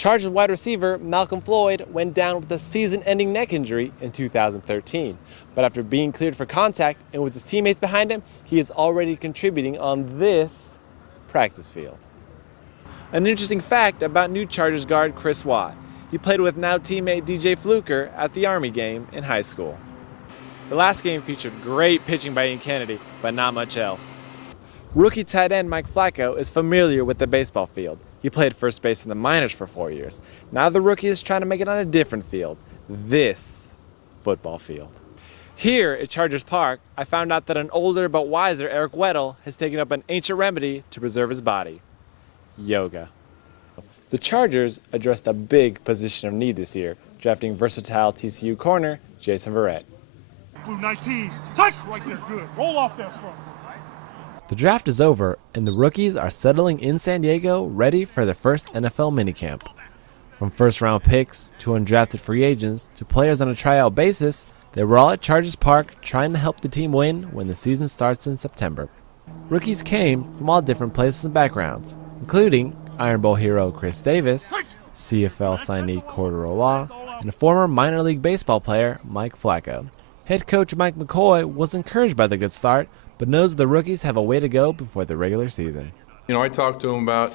Chargers wide receiver Malcolm Floyd went down with a season-ending neck injury in 2013. But after being cleared for contact and with his teammates behind him, he is already contributing on this practice field. An interesting fact about new Chargers guard Chris Watt. He played with now teammate DJ Fluker at the Army game in high school. The last game featured great pitching by Ian Kennedy, but not much else. Rookie tight end Mike Flacco is familiar with the baseball field. He played first base in the minors for 4 years. Now the rookie is trying to make it on a different field, this football field. Here at Chargers Park, I found out that an older but wiser Eric Weddle has taken up an ancient remedy to preserve his body: yoga. The Chargers addressed a big position of need this year, drafting versatile TCU corner Jason Verrett. Blue 19, take right there, good. Roll off that front. The draft is over, and the rookies are settling in San Diego, ready for their first NFL minicamp. From first-round picks to undrafted free agents to players on a tryout basis, they were all at Chargers Park trying to help the team win when the season starts in September. Rookies came from all different places and backgrounds, including Iron Bowl hero Chris Davis, CFL signee Cordero Law, and a former minor league baseball player Mike Flacco. Head coach Mike McCoy was encouraged by the good start, but knows the rookies have a way to go before the regular season. I talked to him about,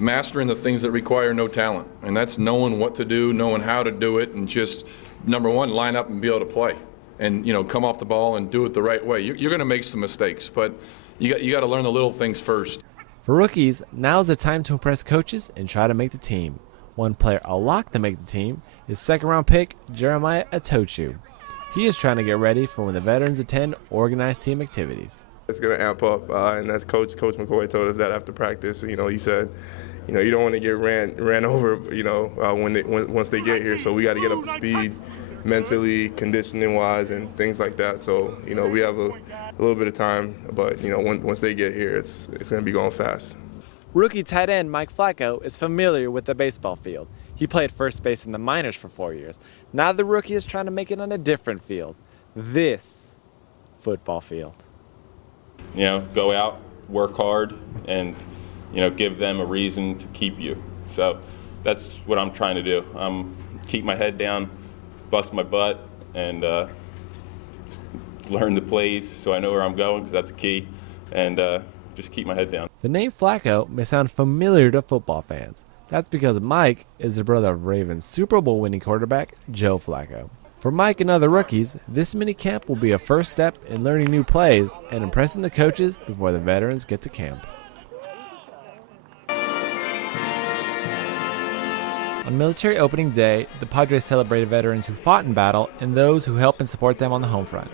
mastering the things that require no talent, and that's knowing what to do, knowing how to do it, and just, number one, line up and be able to play, and come off the ball and do it the right way. You're going to make some mistakes, but you got to learn the little things first. For rookies, now's the time to impress coaches and try to make the team. One player a lock to make the team is second-round pick Jeremiah Atochu. He is trying to get ready for when the veterans attend organized team activities. It's going to amp up, and that's Coach McCoy told us that after practice. He said, you don't want to get ran over, once they get here. So we got to get up to speed mentally, conditioning-wise, and things like that. So, we have a little bit of time, but, once they get here, it's going to be going fast. Rookie tight end Mike Flacco is familiar with the baseball field. He played first base in the minors for 4 years. Now the rookie is trying to make it on a different field, this football field. Go out, work hard, and, give them a reason to keep you. So that's what I'm trying to do. Keep my head down, bust my butt, and learn the plays so I know where I'm going, because that's a key, and just keep my head down. The name Flacco may sound familiar to football fans. That's because Mike is the brother of Ravens Super Bowl winning quarterback Joe Flacco. For Mike and other rookies, this mini camp will be a first step in learning new plays and impressing the coaches before the veterans get to camp. On military opening day, the Padres celebrated veterans who fought in battle and those who helped and support them on the home front.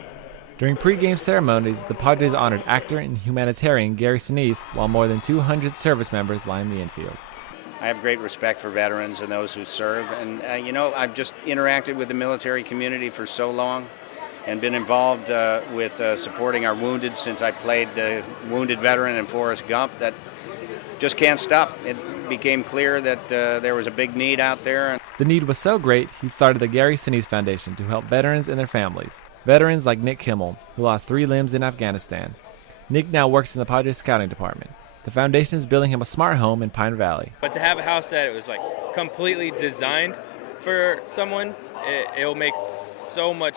During pre-game ceremonies, the Padres honored actor and humanitarian Gary Sinise, while more than 200 service members lined the infield. I have great respect for veterans and those who serve, and I've just interacted with the military community for so long and been involved with supporting our wounded since I played the wounded veteran in Forrest Gump. That just can't stop. It became clear that there was a big need out there. The need was so great, he started the Gary Sinise Foundation to help veterans and their families. Veterans like Nick Kimmel, who lost 3 limbs in Afghanistan. Nick now works in the Padres scouting department. The foundation is building him a smart home in Pine Valley. But to have a house that was completely designed for someone, it'll make so much.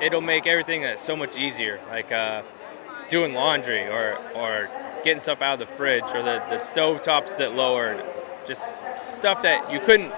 It'll make everything so much easier, like doing laundry or getting stuff out of the fridge, or the stove tops that lowered, just stuff that you couldn't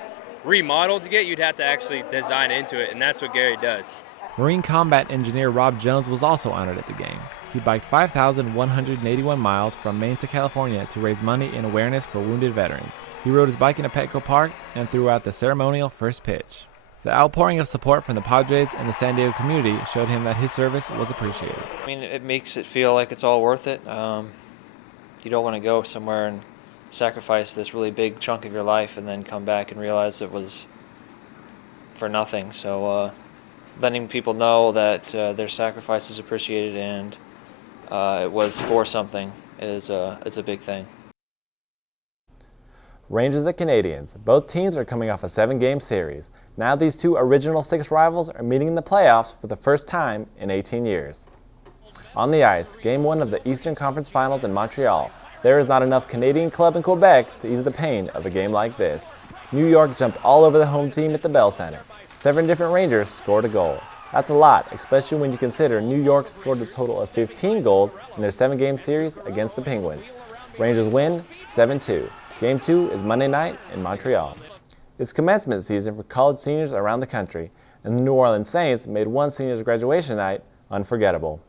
remodel to get. You'd have to actually design into it, and that's what Gary does. Marine Combat Engineer Rob Jones was also honored at the game. He biked 5,181 miles from Maine to California to raise money in awareness for wounded veterans. He rode his bike in a Petco Park and threw out the ceremonial first pitch. The outpouring of support from the Padres and the San Diego community showed him that his service was appreciated. It makes it feel like it's all worth it. You don't want to go somewhere and sacrifice this really big chunk of your life and then come back and realize it was for nothing. So letting people know that their sacrifice is appreciated and it was for something is a big thing. Rangers and Canadians. Both teams are coming off a 7-game series. Now these two original 6 rivals are meeting in the playoffs for the first time in 18 years. On the ice, Game 1 of the Eastern Conference Finals in Montreal. there is not enough Canadian club in Quebec to ease the pain of a game like this. New York jumped all over the home team at the Bell Center. 7 different Rangers scored a goal. That's a lot, especially when you consider New York scored a total of 15 goals in their 7-game series against the Penguins. Rangers win 7-2. Game 2 is Monday night in Montreal. It's commencement season for college seniors around the country, and the New Orleans Saints made one senior's graduation night unforgettable.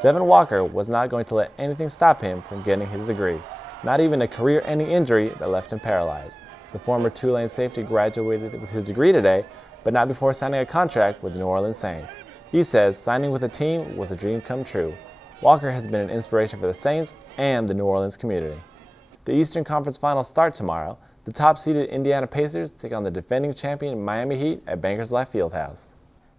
Devin Walker was not going to let anything stop him from getting his degree, not even a career-ending injury that left him paralyzed. The former Tulane safety graduated with his degree today, but not before signing a contract with the New Orleans Saints. He says signing with the team was a dream come true. Walker has been an inspiration for the Saints and the New Orleans community. The Eastern Conference Finals start tomorrow. The top-seeded Indiana Pacers take on the defending champion Miami Heat at Bankers Life Fieldhouse.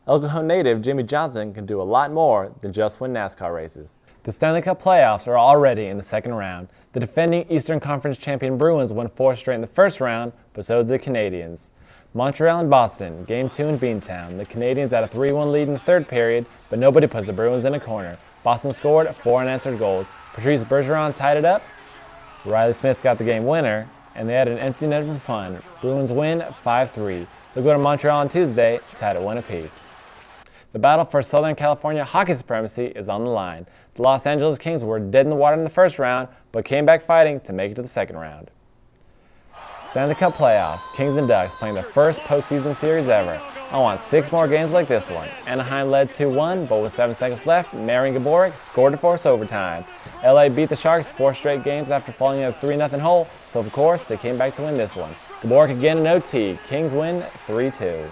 El Cajon native Jimmy Johnson can do a lot more than just win NASCAR races. The Stanley Cup playoffs are already in the second round. The defending Eastern Conference champion Bruins won 4 straight in the first round, but so did the Canadiens. Montreal and Boston, Game 2 in Beantown. The Canadiens had a 3-1 lead in the third period, but nobody puts the Bruins in a corner. Boston scored 4 unanswered goals. Patrice Bergeron tied it up. Riley Smith got the game winner, and they had an empty net for fun. Bruins win 5-3. They'll go to Montreal on Tuesday, tied at 1 apiece. The battle for Southern California hockey supremacy is on the line. The Los Angeles Kings were dead in the water in the first round, but came back fighting to make it to the second round. Stanley Cup playoffs, Kings and Ducks playing their first postseason series ever. I want 6 more games like this one. Anaheim led 2-1, but with 7 seconds left, Marian Gaborik scored to force overtime. LA beat the Sharks 4 straight games after falling in a 3-0 hole, so of course they came back to win this one. Gaborik again in OT. Kings win 3-2.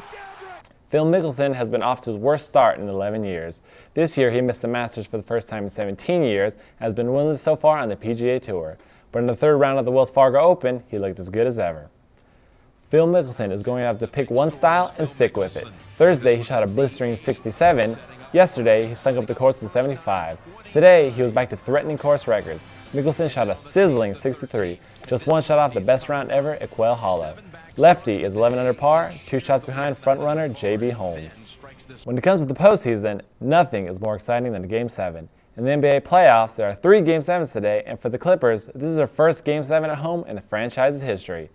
Phil Mickelson has been off to his worst start in 11 years. This year he missed the Masters for the first time in 17 years and has been winless so far on the PGA Tour. But in the third round of the Wells Fargo Open, he looked as good as ever. Phil Mickelson is going to have to pick one style and stick with it. Thursday he shot a blistering 67. Yesterday he stunk up the course with 75. Today he was back to threatening course records. Mickelson shot a sizzling 63, just 1 shot off the best round ever at Quail Hollow. Lefty is 11 under par, 2 shots behind frontrunner J.B. Holmes. When it comes to the postseason, nothing is more exciting than a Game 7. In the NBA playoffs, there are 3 Game 7s today, and for the Clippers, this is their first Game 7 at home in the franchise's history.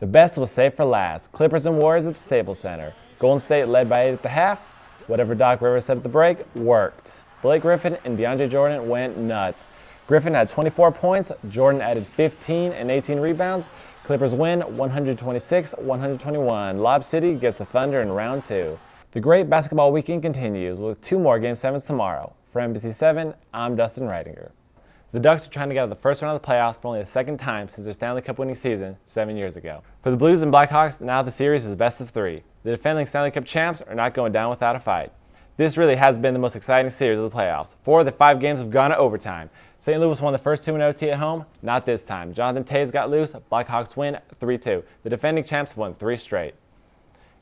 The best was saved for last. Clippers and Warriors at the Staples Center. Golden State led by 8 at the half. Whatever Doc Rivers said at the break worked. Blake Griffin and DeAndre Jordan went nuts. Griffin had 24 points, Jordan added 15 and 18 rebounds. Clippers win 126-121. Lob City gets the Thunder in round 2. The great basketball weekend continues with 2 more Game 7s tomorrow. For NBC7, I'm Dustin Reitinger. The Ducks are trying to get out of the first round of the playoffs for only the second time since their Stanley Cup winning season 7 years ago. For the Blues and Blackhawks, now the series is best of 3. The defending Stanley Cup champs are not going down without a fight. This really has been the most exciting series of the playoffs. 4 of the 5 games have gone to overtime. St. Louis won the first 2 in OT at home, not this time. Jonathan Toews got loose, Blackhawks win 3-2. The defending champs have won 3 straight.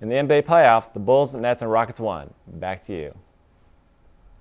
In the NBA playoffs, the Bulls, Nets, and Rockets won. Back to you.